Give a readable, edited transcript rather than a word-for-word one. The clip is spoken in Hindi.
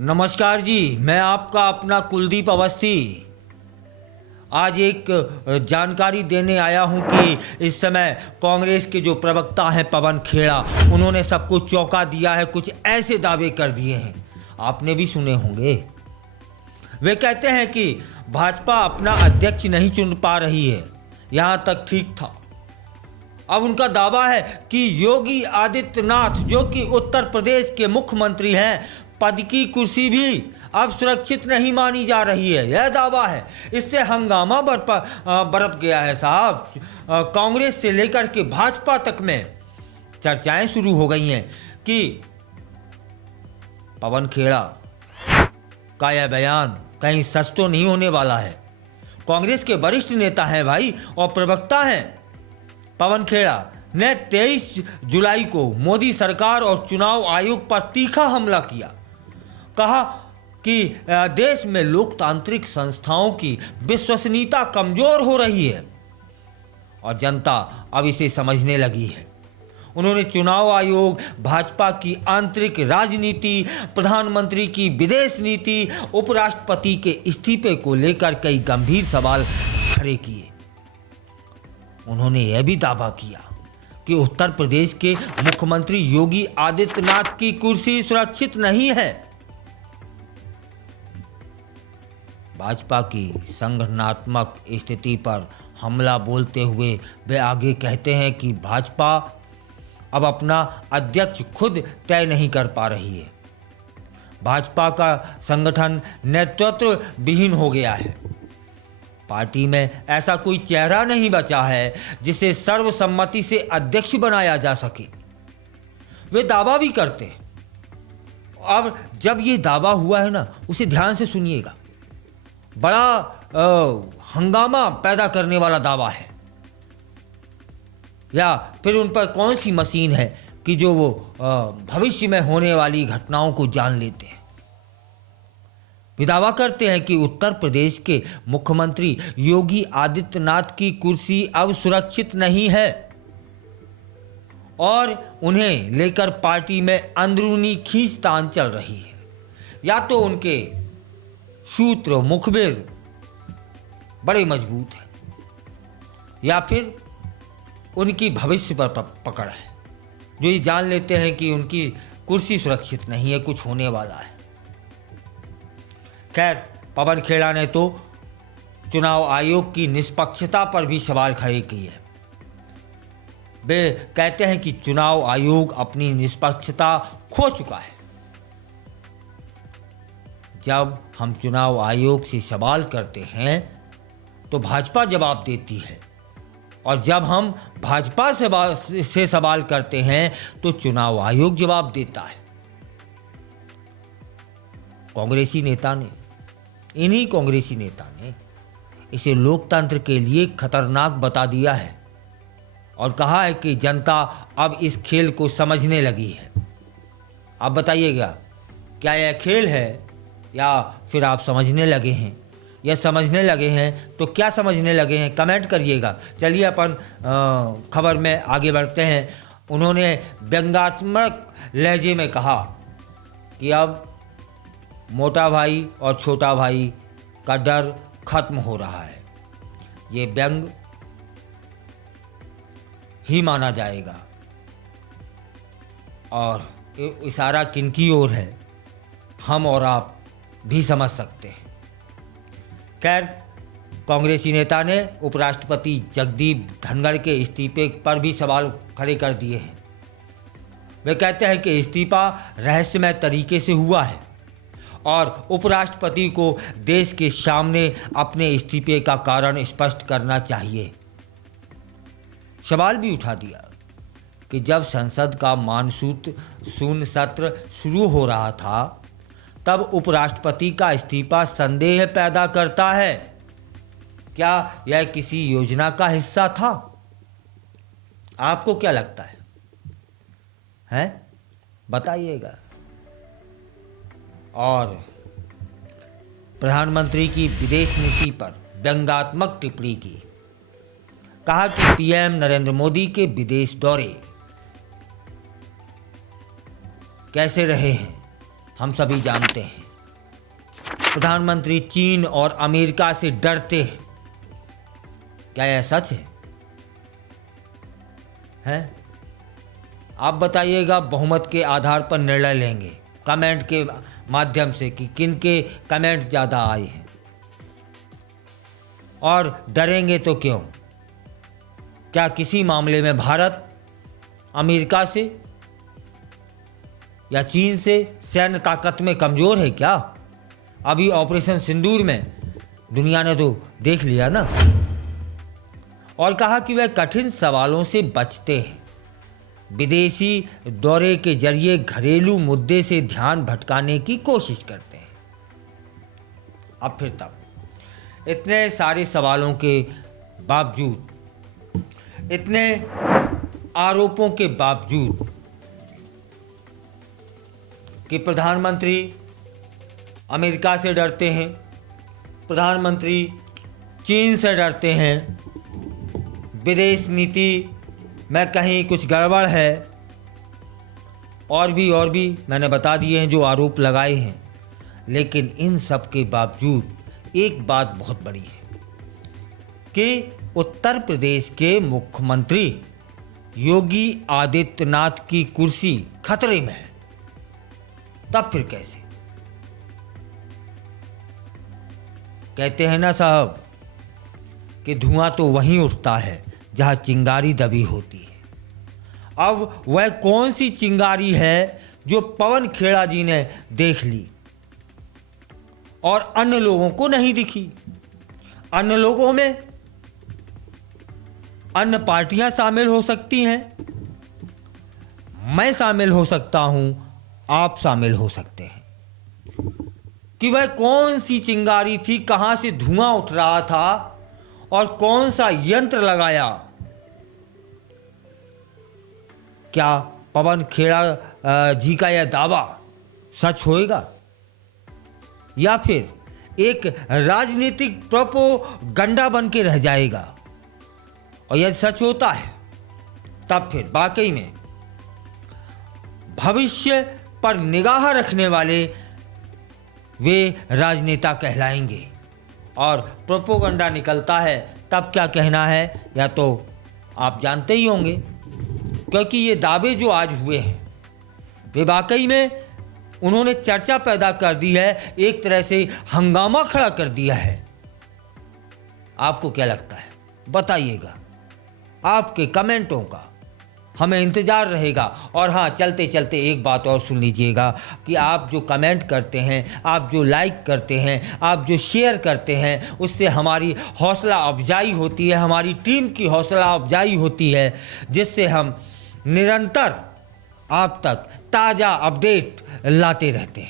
नमस्कार जी, मैं आपका अपना कुलदीप अवस्थी आज एक जानकारी देने आया हूं कि इस समय कांग्रेस के जो प्रवक्ता हैं पवन खेड़ा, उन्होंने सबको चौंका दिया है। कुछ ऐसे दावे कर दिए हैं, आपने भी सुने होंगे। वे कहते हैं कि भाजपा अपना अध्यक्ष नहीं चुन पा रही है, यहां तक ठीक था। अब उनका दावा है कि योगी आदित्यनाथ, जो कि उत्तर प्रदेश के मुख्यमंत्री हैं, पद की कुर्सी भी अब सुरक्षित नहीं मानी जा रही है। यह दावा है। इससे हंगामा बरप गया है साहब। कांग्रेस से लेकर के भाजपा तक में चर्चाएं शुरू हो गई हैं कि पवन खेड़ा का यह बयान कहीं सच तो नहीं होने वाला है। कांग्रेस के वरिष्ठ नेता हैं भाई और प्रवक्ता हैं। पवन खेड़ा ने 23 जुलाई को मोदी सरकार और चुनाव आयोग पर तीखा हमला किया। कहा कि देश में लोकतांत्रिक संस्थाओं की विश्वसनीयता कमजोर हो रही है और जनता अब इसे समझने लगी है। उन्होंने चुनाव आयोग, भाजपा की आंतरिक राजनीति, प्रधानमंत्री की विदेश नीति, उपराष्ट्रपति के इस्तीफे को लेकर कई गंभीर सवाल खड़े किए। उन्होंने यह भी दावा किया कि उत्तर प्रदेश के मुख्यमंत्री योगी आदित्यनाथ की कुर्सी सुरक्षित नहीं है। भाजपा की संगठनात्मक स्थिति पर हमला बोलते हुए वे आगे कहते हैं कि भाजपा अब अपना अध्यक्ष खुद तय नहीं कर पा रही है। भाजपा का संगठन नेतृत्व विहीन हो गया है। पार्टी में ऐसा कोई चेहरा नहीं बचा है जिसे सर्वसम्मति से अध्यक्ष बनाया जा सके। वे दावा भी करते हैं। अब जब ये दावा हुआ है ना, उसे ध्यान से सुनिएगा। बड़ा हंगामा पैदा करने वाला दावा है। या फिर उन पर कौन सी मशीन है कि जो वो भविष्य में होने वाली घटनाओं को जान लेते हैं। वे दावा करते हैं कि उत्तर प्रदेश के मुख्यमंत्री योगी आदित्यनाथ की कुर्सी अब सुरक्षित नहीं है और उन्हें लेकर पार्टी में अंदरूनी खींचतान चल रही है। या तो उनके सूत्र मुखबिर बड़े मजबूत हैं या फिर उनकी भविष्य पर पकड़ है, जो ये जान लेते हैं कि उनकी कुर्सी सुरक्षित नहीं है, कुछ होने वाला है। खैर, पवन खेड़ा ने तो चुनाव आयोग की निष्पक्षता पर भी सवाल खड़े किए। वे कहते हैं कि चुनाव आयोग अपनी निष्पक्षता खो चुका है। जब हम चुनाव आयोग से सवाल करते हैं तो भाजपा जवाब देती है और जब हम भाजपा से सवाल करते हैं तो चुनाव आयोग जवाब देता है। इन्हीं कांग्रेसी नेता ने इसे लोकतंत्र के लिए खतरनाक बता दिया है और कहा है कि जनता अब इस खेल को समझने लगी है। आप बताइएगा, क्या यह खेल है या फिर आप समझने लगे हैं? या समझने लगे हैं तो क्या समझने लगे हैं, कमेंट करिएगा। चलिए अपन खबर में आगे बढ़ते हैं। उन्होंने व्यंग्यात्मक लहजे में कहा कि अब मोटा भाई और छोटा भाई का डर खत्म हो रहा है। ये व्यंग ही माना जाएगा और इशारा किनकी ओर है हम और आप भी समझ सकते हैं। खैर, कांग्रेसी नेता ने उपराष्ट्रपति जगदीप धनखड़ के इस्तीफे पर भी सवाल खड़े कर दिए हैं। वे कहते हैं कि इस्तीफा रहस्यमय तरीके से हुआ है और उपराष्ट्रपति को देश के सामने अपने इस्तीफे का कारण स्पष्ट करना चाहिए। सवाल भी उठा दिया कि जब संसद का मानसून सत्र शुरू हो रहा था तब उपराष्ट्रपति का इस्तीफा संदेह पैदा करता है। क्या यह किसी योजना का हिस्सा था? आपको क्या लगता है? बताइएगा। और प्रधानमंत्री की विदेश नीति पर व्यंग्यात्मक टिप्पणी की। कहा कि पीएम नरेंद्र मोदी के विदेश दौरे कैसे रहे हैं हम सभी जानते हैं। प्रधानमंत्री चीन और अमेरिका से डरते हैं। क्या यह सच है? हैं? आप बताइएगा, बहुमत के आधार पर निर्णय लेंगे कमेंट के माध्यम से कि किन के कमेंट ज़्यादा आए हैं, और डरेंगे तो क्यों? क्या किसी मामले में भारत अमेरिका से या चीन से सैन्य ताकत में कमज़ोर है क्या? अभी ऑपरेशन सिंदूर में दुनिया ने तो देख लिया ना। और कहा कि वह कठिन सवालों से बचते हैं, विदेशी दौरे के जरिए घरेलू मुद्दे से ध्यान भटकाने की कोशिश करते हैं। अब फिर तब इतने सारे सवालों के बावजूद, इतने आरोपों के बावजूद कि प्रधानमंत्री अमेरिका से डरते हैं, प्रधानमंत्री चीन से डरते हैं, विदेश नीति में कहीं कुछ गड़बड़ है, और भी मैंने बता दिए हैं जो आरोप लगाए हैं। लेकिन इन सब के बावजूद एक बात बहुत बड़ी है कि उत्तर प्रदेश के मुख्यमंत्री योगी आदित्यनाथ की कुर्सी खतरे में है। तब फिर कैसे? कहते हैं ना साहब कि धुआं तो वहीं उठता है जहां चिंगारी दबी होती है। अब वह कौन सी चिंगारी है जो पवन खेड़ा जी ने देख ली और अन्य लोगों को नहीं दिखी? अन्य लोगों में अन्य पार्टियां शामिल हो सकती हैं, मैं शामिल हो सकता हूं, आप शामिल हो सकते हैं। कि वह कौन सी चिंगारी थी, कहां से धुआं उठ रहा था और कौन सा यंत्र लगाया? क्या पवन खेड़ा जी का यह दावा सच होएगा, या फिर एक राजनीतिक प्रोपोगंडा बन के रह जाएगा? और यदि सच होता है तब फिर वाकई में भविष्य पर निगाह रखने वाले वे राजनेता कहलाएंगे। और प्रोपोगंडा निकलता है तब क्या कहना है, या तो आप जानते ही होंगे, क्योंकि ये दावे जो आज हुए हैं वे वाकई में उन्होंने चर्चा पैदा कर दी है, एक तरह से हंगामा खड़ा कर दिया है। आपको क्या लगता है? बताइएगा, आपके कमेंटों का हमें इंतज़ार रहेगा। और हाँ, चलते चलते एक बात और सुन लीजिएगा कि आप जो कमेंट करते हैं, आप जो लाइक करते हैं, आप जो शेयर करते हैं, उससे हमारी हौसला अफजाई होती है, हमारी टीम की हौसला अफजाई होती है, जिससे हम निरंतर आप तक ताज़ा अपडेट लाते रहते हैं।